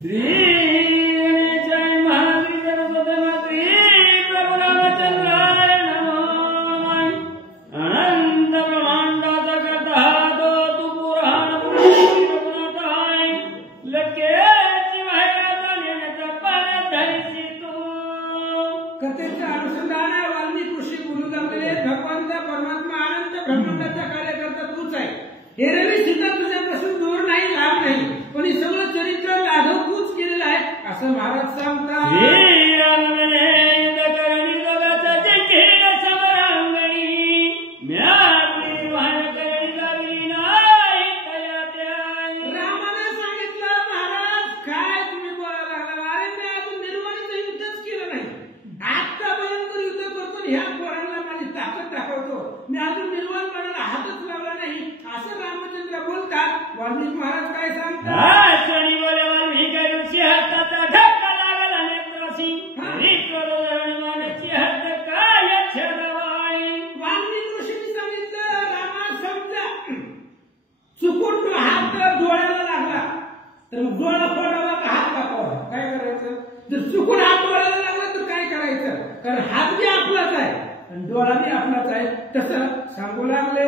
श्री जय महावीर सरस्वती प्रभु रामचंद्राय नमः। अनंत ब्रह्मांडाचा करता तो तू पुराण पुरुषाय लकेची माहिती नेण्याचा पाण्यात धैसी तू। कथेचे अनुसंधान वाल्मिकी ऋषी गुरु जमले भगवंत परमात्मा अनंत ब्रह्मांडाचा कार्यकर्ता तूच आहे। हे रवी सीता तुझ्यापासून दूर नाही, लांब नाही, पण हे सगळं चरित्र लाघव तूच केलेलं आहे असं महाराज सांगतात। रामाने सांगितलं महाराज काय तुम्ही बोलायला लागला? अरे मी अजून निर्वाणीचं युद्धच केलं नाही, आता भयंकर युद्ध करतो, ह्या पोरांना माझी ताकद दाखवतो, मी अजून निर्वाण बनायला हातच लावला नाही असं रामचंद्र बोलतात। वाल्मिकी महाराज काय सांगतात? वाल्मिकी ऋषींनी सांगितलं रामा समजा चुकून हात डोळ्याला लागला तर मग डोळा फोडावा का हात कापावा, काय करायचं? जर चुकून हात डोळ्याला लागला तर काय करायचं? कारण हात बी आपलाच आहे आणि डोळा बी आपलाच आहे, तसं सांगू लागले।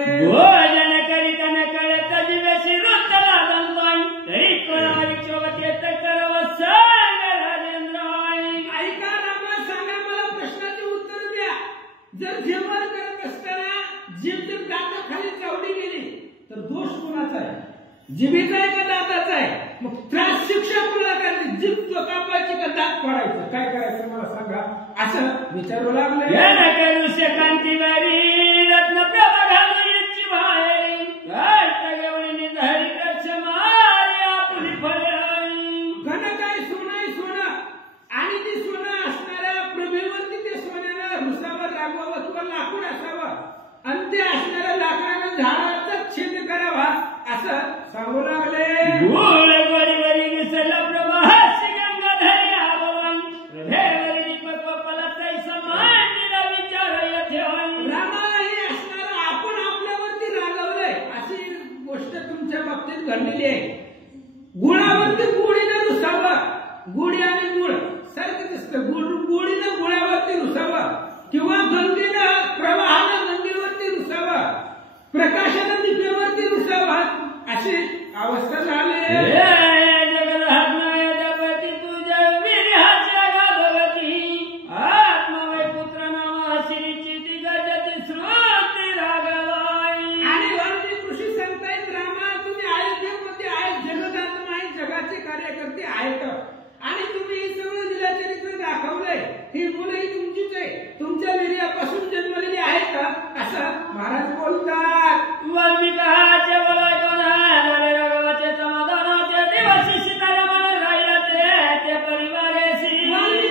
ऐका रामा, सांगा मला प्रश्नाचे उत्तर द्या। जर जेवण करत असताना जीभ जर दाताखाली चावली गेली तर दोष कोणाचा आहे? जिभेचा आहे का दाताचा आहे? मग त्रास शिक्षा कोणाला करायची? जीभ कापायची का दात फोडायचं? काय करायचं मला सांगा असं विचारू लागले। घन काय सोनं आहे सोनं, आणि ती सोनं असणाऱ्या प्रभेवरती ते सोन्यानं रुसावं रागवावं किंवा लाकूड असावं आणि ते असणाऱ्या लाकडानं झाडाचा छेद करावा असं सांगू लागले। घडलेली आहे। गुळावरती गुढीनं रुसावं, गुढी आणि गुळ सारखंच असतं, गुढीनं गुळावरती रुसावं किंवा गंगेनं प्रवाहानं गंगेवरती रुसावं, प्रकाशानं दिव्यावरती रुसावं अशी अवस्था झाली। कार्यकर्ते आहेत आणि तुम्ही हे सगळं लीलाचरित्र दाखवलंय, ही मुलंही तुमचीच आहे, तुमच्या वीर्यापासून जन्मलेली आहेत का असं महाराज बोलतात। वाल्मिकी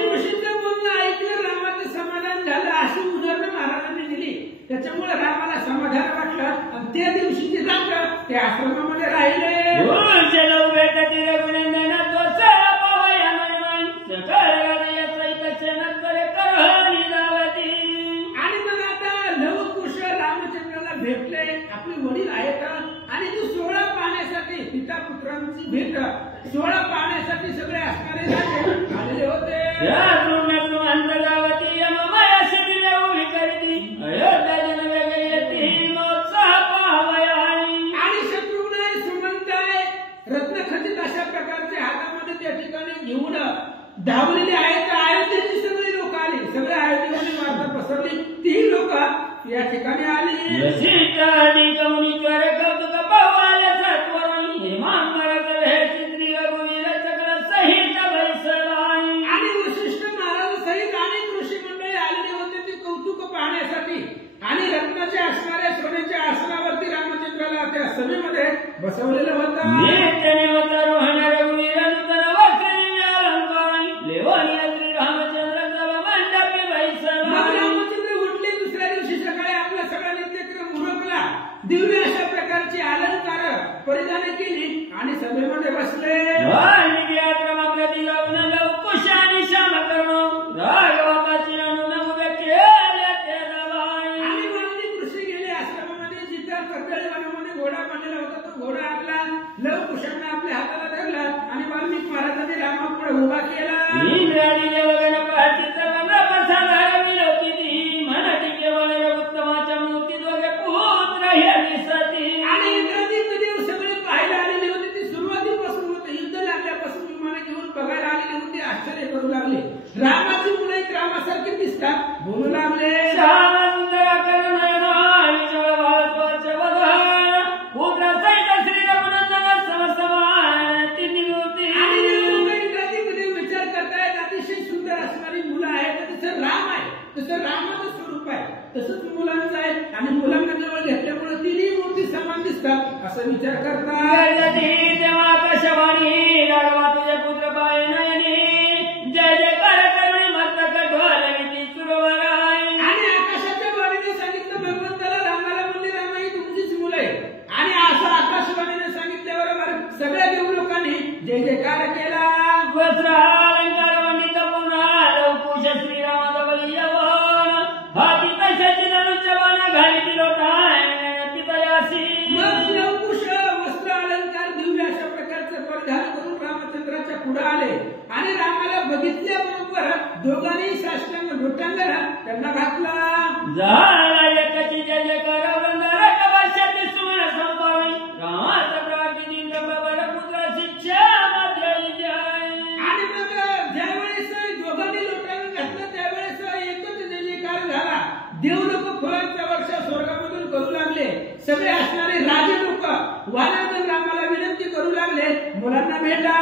ऋषींचं बोलणं ऐकलं, रामाचं समाधान झालं अशी उदाहरणं महाराजांनी दिली, त्याच्यामुळे रामाला समाधान वाटलं आणि त्या दिवशीची रात्र ते आश्रमामध्ये राहिले। भेटले आपले वडील आहेत आणि ती 16 पाहण्यासाठी पिता पुत्रांची भेट 16 पाहण्यासाठी सगळे असणारे आलेले होते। आणि शत्रुघ्न आहे, सुमंत आहे, रत्नखचित अशा प्रकारचे हातामध्ये त्या ठिकाणी घेऊन धावलेले आहेत। अयोध्येची सगळी लोक आली, सगळ्या अयोध्येमध्ये वार्ता पसरली, ती लोक या ठिकाणी आली। आणि वशिष्ठ महाराज सहित अनेक ऋषी मंडळी आलेली होते ते कौतुक पाहण्यासाठी आणि रत्नाच्या असणाऱ्या सोन्याच्या आसनावरती रामचंद्राला त्या सभेमध्ये बसवलेलं होतं। रामचंद्र उठले दुसऱ्या दिवशी सकाळी आपला सगळा नित्यक्रम उरकला दिसतात बोलू लागले श्याम सुंदर करुणयन विजय भारद्वाज वदन पुत्र सहित श्री रघुनंदन समसमान तिन्ही मूर्ती आणि देवलोकाने कधी विचार करतायत अतिशय सुंदर असणारी मुलं आहेत तसं राम आहे तसं रामाचं स्वरूप आहे तसंच मुलांचं आहे आणि मुलांना जवळ घेतल्यामुळे तिन्ही मूर्ती समान दिसतात असं विचार करतात तेव्हा आकाशवाणी लाडवा तुझे पुत्र पाय नयनी जय जयकार करुणी मस्तक ढोल विधी सुरवराय आणि आकाशाच्या वाणीने सांगितलं भगवंताला रामाला म्हणले रामा ही तुमचीच मुलं आहे आणि असं आकाशवाणीने सांगितल्याबरोबर सगळ्या देवलोकांनी जय जयकार केला वस्त्र अलंकार वंदित पुन्हा लवकुश श्रीरामाचा बली यवन हाती तशाची धनुष्य बाण घाली दिलोटाय पितयासी मग लवकुश वस्त्र अलंकार दिव्य अशा प्रकारचं परिधान करून रामचंद्राच्या पुढे आले आणि रामाला बघितल्याबरोबर दोघांनी साष्टांग लोटांगण त्यांना घातला झाला एकाची जय जयकार वंदना कवशाची सुमन संपावी रामाचा प्रार्थी बाबाला पुत्र शिक्षा माध्याई जय आणि मग ज्यावेळेस दोघांनी लोटांगण घातलं त्यावेळेस एकच जय जयकार झाला देवलोक फळांच्या वर्षा स्वर्गामधून करू लागले सगळे असणारे राजे लोक वानरगण रामाला विनंती करू लागले मुलांना भेटा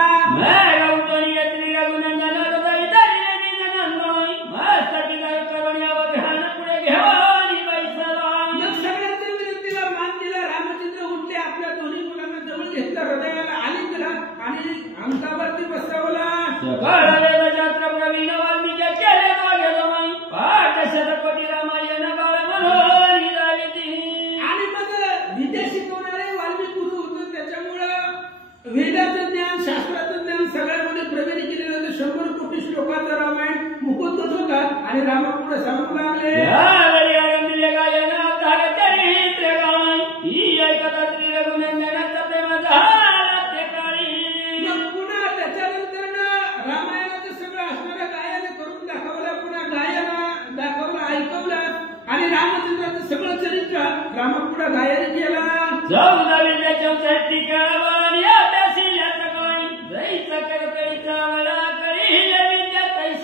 मग सगळ्यांच्या विनंतीला मान दिला रामचंद्र उठले आपल्या दोन्ही मुलांना जवळ घेतलं हृदयाला आलिंग दिला आणि अंगावरती बसवला आणि मग विद्या शिकवणारे वाल्मिक गुरु होते त्याच्यामुळं वेदाचं ज्ञान शास्त्राचं ज्ञान सगळ्यामध्ये प्रवेश केलेलं होतं 100 कोटी श्लोकाचं रामायण मुकुंदच होता आणि रामापुढे सांगू लागले मग पुन्हा त्याच्यानंतर रामायणाचं सगळं असणारं गायन करून दाखवलं पुन्हा गायन दाखवलं ऐकवलं आणि रामचंद्राचं सगळं चरित्र रामापुढे गायन केलं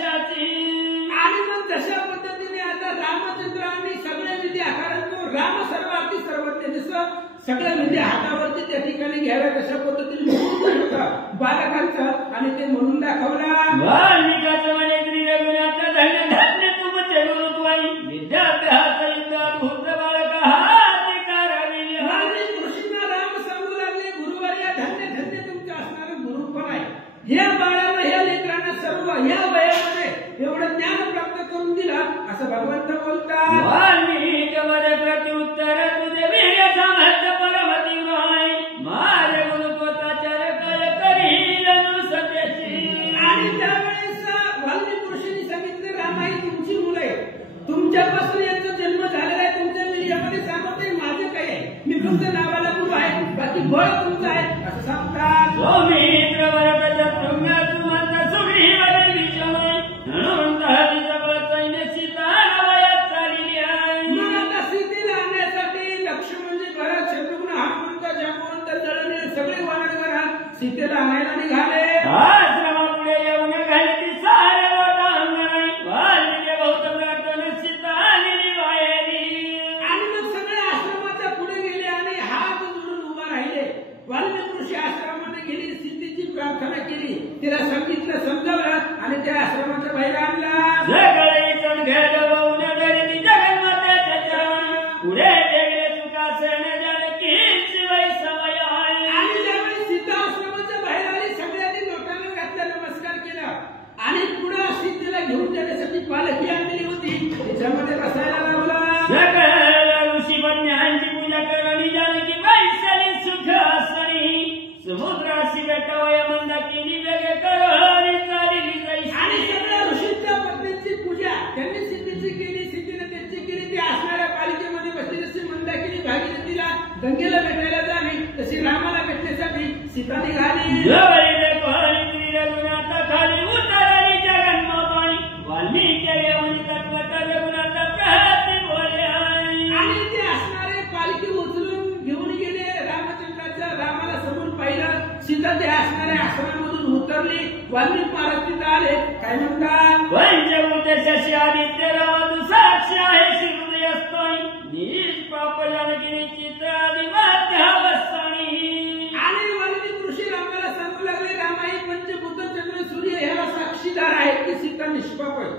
आणि मग तशा पद्धतीने आता रामचंद्रांनी सगळ्या विद्या कारण तो राम सर्वार्थी सर्वज्ञ जसं सगळ्या विद्या हातावरती त्या ठिकाणी घ्याव्या तशा पद्धतीने म्हणून होता बालकांचा आणि ते म्हणून दाखवला ऋषींना राम सांगू लागले गुरुवर्य धन्य धन्य तुमचं असणारं गुरु पण आहे या बाळाला या लेकरांना सर्व या वयामध्ये एवढं ज्ञान प्राप्त करून दिला असं भगवंत बोलतात प्रत्युत्तर तुझे वीर समर्थ परमती माझे गुरुत्वाचार्य कर करील सत्याची आणि त्यावेळेस वाल्मिक ऋषींनी सांगितलं रामाई तुमची मुलं आहे तुमच्यापासून यांचा जन्म झालेला आहे तुमच्या मी यामध्ये सांगत नाही माझं काय आहे मी फक्त नावाला गुरु आहे बाकी बळ तुमचं आहे असं सांगतात सौमित्र वरदाच्या प्रज्ञा सुमंत सुग्रीव विषमय हनुमंत हरिजबळ सैन्य सीता वयात चालली आहे मग आता सीतेला आणण्यासाठी लक्ष्मणजी भरत शत्रुघ्न हनुमंत जांबवंत जळणे सगळे वानरगण सीतेला आणायला निघाले आश्रमापुढे येऊन घाली ती सारे लोटांगण वाल्मिके बहुत प्रार्थना सीता आलेली बाहेरी आणि मग सगळे आश्रमाच्या पुढे गेले आणि हात जोडून उभा राहिले वाल्मिक ऋषी आश्रमाने गेली सीतेची प्रार्थना केली तिला सांगितलं समजावलं आणि त्या आश्रमाच्या बाहेर आणला सगळे सण घेऊन धरली जगन्मातेच्या चरणी पुढे ठेवले सुखासन जानकी शिवाय समय आणि ज्यावेळी सीता आश्रमाच्या बाहेर आली सगळ्यांनी लोटांना घातला नमस्कार केला आणि पुढे सीतेला घेऊन जाण्यासाठी पालखी आणलेली होती त्याच्यामध्ये बसायला लावला सकल ऋषी बन्यांची पूजा करणी जानकी वैसली सुख असणी समुद्राशी गटवय मंदाकिनी वेग करणी चालली जाई आणि सगळ्या ऋषींच्या पत्नीची वाल्मिक महाराज तिथं आले, काय म्हणतात? पंचभूत शशी आदित्य राम साक्षी आहे श्रीहृदय स्थानी निष्पाप जानकी चित्रादि मध्यावस्थानी. आणि वाल्मिक ऋषी रामाला सांगू लागले, रामाई पंचभूत चंद्र सूर्य ह्याला साक्षीदार आहे की सीता निष्पाप आहे.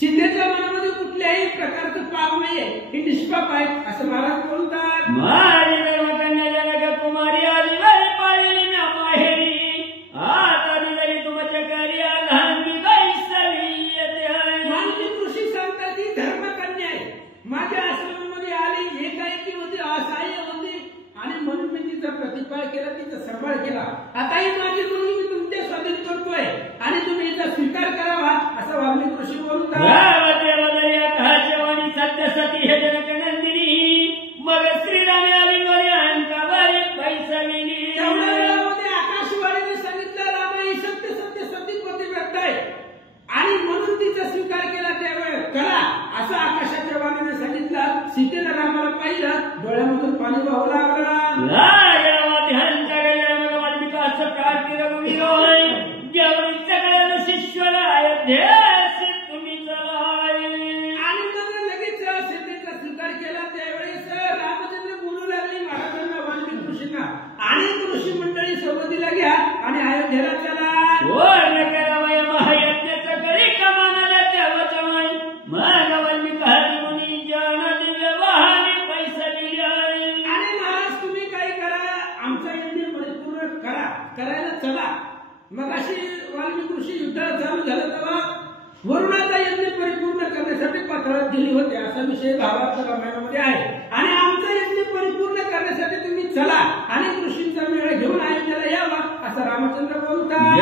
सीतेच्या मनामध्ये कुठल्याही प्रकारचं पाप नाहीये, ही निष्पाप आहे असं महाराज बोलतात. मारी धर्मकन्या जनक कुमारी आली वारी पाळली म्या माहेरी आता दिली तुमच्या कार्या लहान मी बैसली येते आहे. वाल्मिक ऋषी सांगतात ही धर्मकन्या आहे, माझ्या आश्रमामध्ये आली, एकाएकी होती, असहाय्य होती आणि म्हणून मी तिचा प्रतिपाळ केला, तिचा सांभाळ केला. आता ही माझी मुलगी मी तुमच्या स्वाधीन करतोय आणि तुम्ही हिचा स्वीकार करावा असं वाल्मिक ऋषी बोलतात. सत्य सती हे जनक नंदिनी मग श्रीराम आली वारी अंकावारी पैसविली. तेवढ्या वेळामध्ये आकाशवाणीने सांगितलं रामा ही सत्य सत्य सती पतिव्रत आहे आणि म्हणून तिचा स्वीकार केला त्यावेळेस करा असं आकाशाच्या वाणीने सांगितलं. सीतेनं रामाला पाहिलं, डोळ्यामधून पाणी वाहू लागलं. शिष्याला अयोध्येस तुम्ही चलाय. आणि मग लगेच सीतेचा स्वीकार केला. त्यावेळेस रामचंद्र बोलू लागले महाराजांना, वाल्मिक ऋषींना, अनेक ऋषी मंडळी सोबतीला घ्या आणि अयोध्येला चला. महायज्ञाचा करी कमानाला तेव्हाच्या माई मग वाल्मिक हरी मुनी जाण दिव्य वाहनी पैसा दिली. आणि महाराज तुम्ही काय करा, आमचा यज्ञ परिपूर्ण करा, करायला चला. मग अशी वाल्मिक ऋषी युद्धाला चालू झालं तेव्हा वरुणाचा यज्ञ परिपूर्ण करण्यासाठी पाताळात गेली होते असा विषय भावार्थ रामायणामध्ये आहे. आणि आमचा यज्ञ परिपूर्ण करण्यासाठी तुम्ही चला आणि ऋषींचा मेळ घेऊन अयोध्येला यावा असं रामचंद्र बोलतात.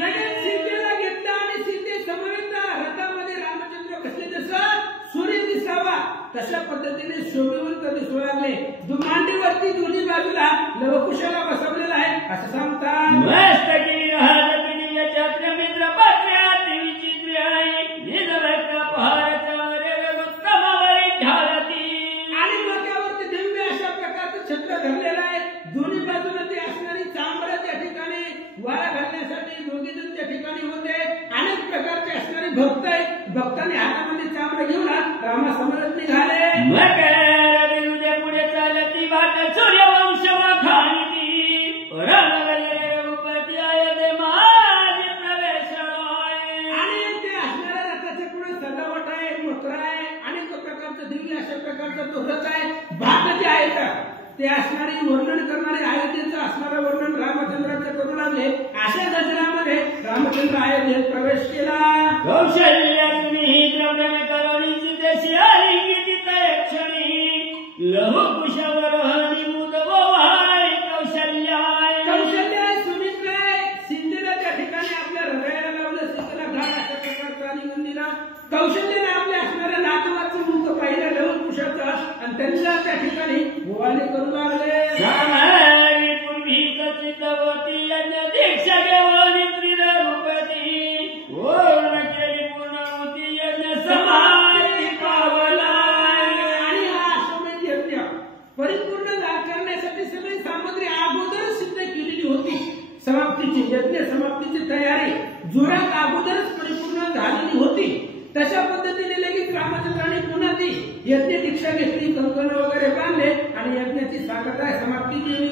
लगेच सीतेला घेतला आणि सीते समवेत रथामध्ये रामचंद्र कसले जसं सूर्य दिसावा तशा पद्धतीने शोभेवंत दिसू लागले. मांडीवरती दोन्ही बाजूला लवकुशाला बसवलेला आहे असं सांगतात. मस्त केली राहती दिव्याच्या मित्र पात्र्यात विचित्र आहे निजभक्त पहाराच्या वरे उत्तमावरी ढालती. आणि डोक्यावरती दिव्य अशा प्रकारचं छत्र धरलेलं आहे. दोन्ही बाजूला ते असणारी चांबरं त्या ठिकाणी वारा घालण्यासाठी दोघीजण त्या ठिकाणी होते. अनेक प्रकारचे असणारे भक्त आहेत. भक्तांनी हातामध्ये चांबरं घेऊन रामासमोरच निघाले. पुढे चालती वाट सूर्यवंश खाणी रघुपती अयोध्ये माझी प्रवेशालय. आणि ते असणाऱ्या रथाच्या पुढे सजावट आहे, मथुरा आहे, अनेक प्रकारचं दिव्य अशा प्रकारचा तो रथ आहे. भात जे आहेत ते असणारे वर्णन करणारे अयोध्येचं असणारं वर्णन रामचंद्राचं करू लागले. अशा गजरामध्ये रामचंद्र अयोध्येत प्रवेश केला. कौशल्या तुम्ही द्रव्य करुणीची देशी आली किती क्षणी लहू कुशावर मुदव कौशल्या. कौशल्या सुमित्रा सिंधूला त्या ठिकाणी आपल्या हृदयाला लावलं. सीतेला घाट अशा प्रकारचा निघून दिला. कौशल्याने आपल्या असणाऱ्या नातवाचं मुख पाहिलं लहू कुशाचं आणि त्यांना त्या ठिकाणी गोवाले करू लागले. पूर्वीच चितवती दीक्षा घेऊन रघुपती पूर्ण केली पूर्णवती यज्ञ समाधी पावला. आणि हा अश्वमेध यज्ञ परिपूर्ण करण्यासाठी सगळी सामग्री अगोदर सिद्ध केलेली होती. समाप्तीची यज्ञ समाप्तीची तयारी जोरात अगोदरच परिपूर्ण झालेली होती. तशा पद्धतीने लगेच रामचंद्राने पुन्हा ती यज्ञ दीक्षा घेतली, कंकण वगैरे बांधले आणि यज्ञाची साखर समाप्ती केली.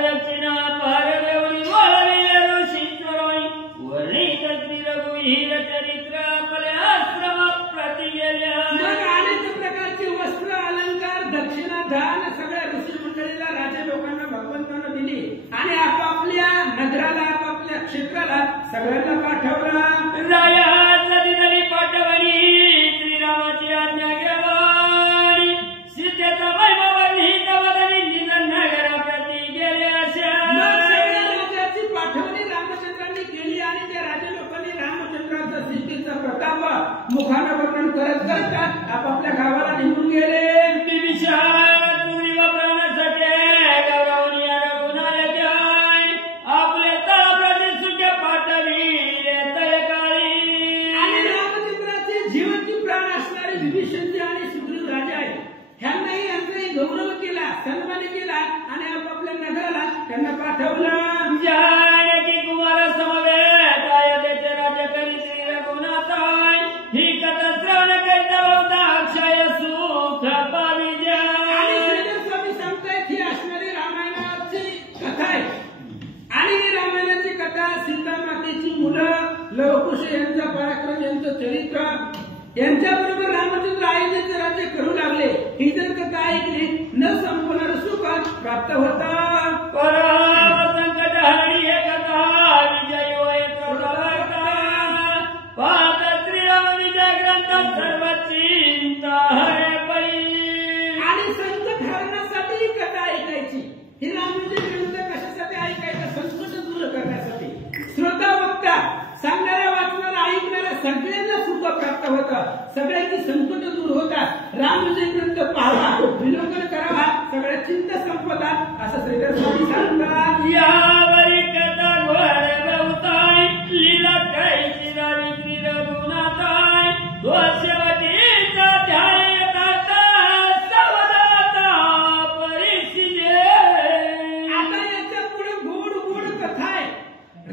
दक्षिणा पारदेवरी वळविले ऋषीश्वराई वर्णित रघुवीर चरित्र आपल्या आश्रम प्रति गेल्या. मग अनेक प्रकारचे वस्त्र अलंकार दक्षिणा दान सगळ्या ऋषी मंडळीला राजा लोकांना भगवंतांना दिली आणि आपापल्या नगराला आपापल्या क्षेत्राला सगळ्यांना पाठवला. रायाचा दिनली पाठवणी श्रीरामाची आज्ञा घेऊन सीतेचा वैभव लिहितवदनी निज नगरा प्रति गेले. अशा सगळ्या राजाची पाठवणी रामचंद्रांनी केली आणि त्या राजा लोकांनी रामचंद्राचा सीतेचा प्रताप मुखानं वर्णन करत करत आपापल्या गावाला निघून गेले. विभीषणजी आणि सन्मान केला आणि आपापल्या नगराला त्यांना पाठवलं. जानकी कुमार समवेत अयोध्येचे राज्य करी श्री रघुनाथाय ही कथा श्रवण करीता होता अक्षय सुख पाविजा. आणि श्रीधर स्वामी सांगतायत ही असणारी रामायणाची कथा आहे. आणि ही रामायणाची कथा सीता मातेची मुलं, लवकुश यांचा पराक्रम, यांचं चरित्र, यांच्याबरोबर रामचंद्र अयोध्येचे राज्य करू लागले. ही जर कथा ऐकली न संपणार सुख प्राप्त होतं. परम संकट हरणी हे कथा विजय होय प्रभावता पाहत श्रीराम विजय ग्रंथ सर्व चिंता हरे पै. आणि संकट हरण्यासाठी ही कथा ऐकायची. ही रामविजय ग्रंथ कशासाठी ऐकायचा? संकट दूर करण्यासाठी. श्रोता वक्ता सांगणाऱ्या वाचणाऱ्या ऐकणाऱ्या सगळ्यांना सुख प्राप्त होतं, सगळ्यांची संकट दूर होतात. रामविजय ग्रंथ पाहावा, विलोकन करावा, सगळ्या चिंता संपतात असं श्रीधर स्वामी सांगतात. यावरी कथा घोर गवताय लीला कैची रावी श्री रघुनाथाय तो शेवटीचा ध्याय दाता सवदाता परिसिजे. आता याच्या पुढे गोड गोड कथा आहे.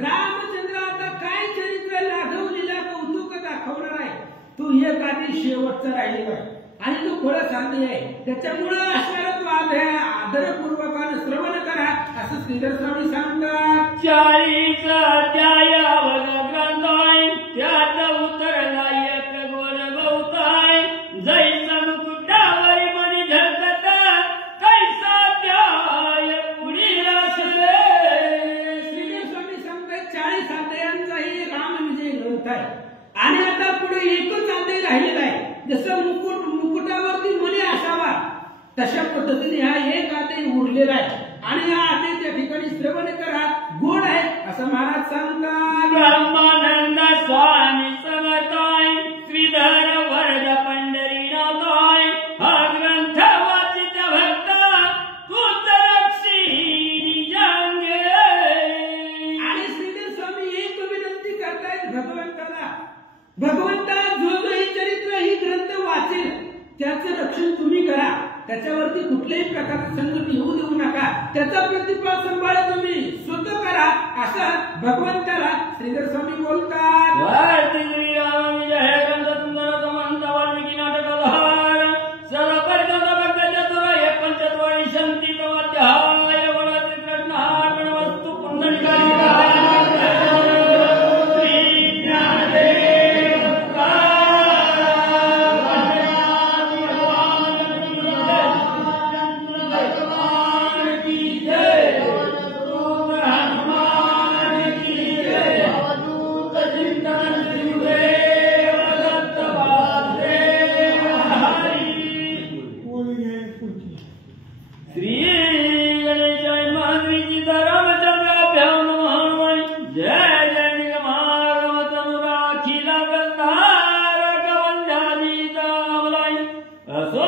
रामचंद्र आता काय चरित्र लाघवलेला कौतुक दाखवणार आहे. तू एक आधी शेवटचा राहिलेला आहे आणि तू खरं सांगते आहे. त्याच्यामुळं असणारा तू आदरपूर्वकानं श्रवण करा असं श्रीधर स्वामी सांगतात. 40 अध्याय अवघ ग्रंथाय त्यात उतरला एक गोड गवताय जैसा मुकुटावरी मणी झळकत तैसा अध्याय पुढील असले. श्रीधर स्वामी सांगतात 40 अध्यायांचा ही रामविजय ग्रंथ आहे. आणि आता पुढे एकच अध्याय राहिलेला आहे. जसं मुकुटावरती मणी असावा तशा पद्धतीने हा एक अध्याय उरलेला आहे. आणि हा अध्याय त्या ठिकाणी श्रवण करा, गोड आहे असं महाराज सांगतात. ब्रह्मानंद स्वामी समर्थाय श्रीधर वरद पंढरीनाथाय हा ग्रंथ वाचित भक्ता तूच रक्षी जांगे. आणि श्रीधर स्वामी एक विनंती करतायत भगवंताला. भगवंता जो जो हे चरित्र ही ग्रंथ वाचेल त्याचं रक्षण तुम्ही करा. त्याच्यावरती कुठल्याही प्रकारचं संकट येऊ देऊ नका. त्याचा प्रतिपाद सांभाळ तुम्ही स्वतः करा असं भगवंताला श्रीधर स्वामी बोलतात. भारती श्रीराम विजय ग्रंथ सुंदर समंत वाल्मिकी नाटकधार सर्व परिकल्प भक्त चतुर हे पंचत्वारी शंती अध्याय वळ श्रीकृष्ण वस्तू पुंडलिका असो